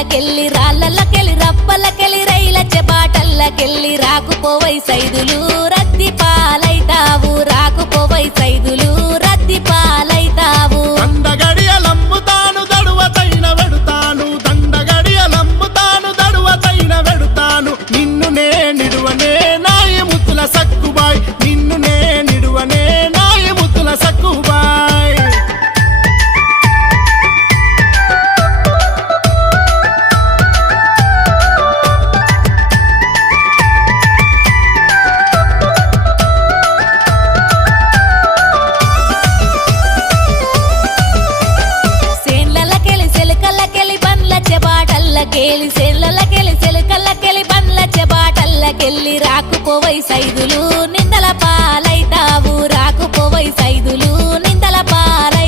బాటల్లకెళ్ళి రాళ్ళకెళ్ళి రప్పలకెళ్ళి రైలచ్చే బాటల్లకెళ్ళి రాకుపోవై సైదులు రద్ది పాలైతావు రాకుపోవై సైదులు రద్ది పాలైతావు దండగడియలమ్ముతాను దడువతైన వెడుతాను దండగడియలమ్ముతాను దడువతైన వెడుతాను నిన్ను నే నిడువనే నాయ ముద్దుల సక్కుబాయ్ నిన్ను నే నిడువనే నాయ ముద్దుల సక్కుబాయ్ సేళ్ళకెళ్ళి సెలకల్లకెళ్ళి బండ్లచ్చే బాటల్లకెళ్ళి రాకుపోవై సైదులు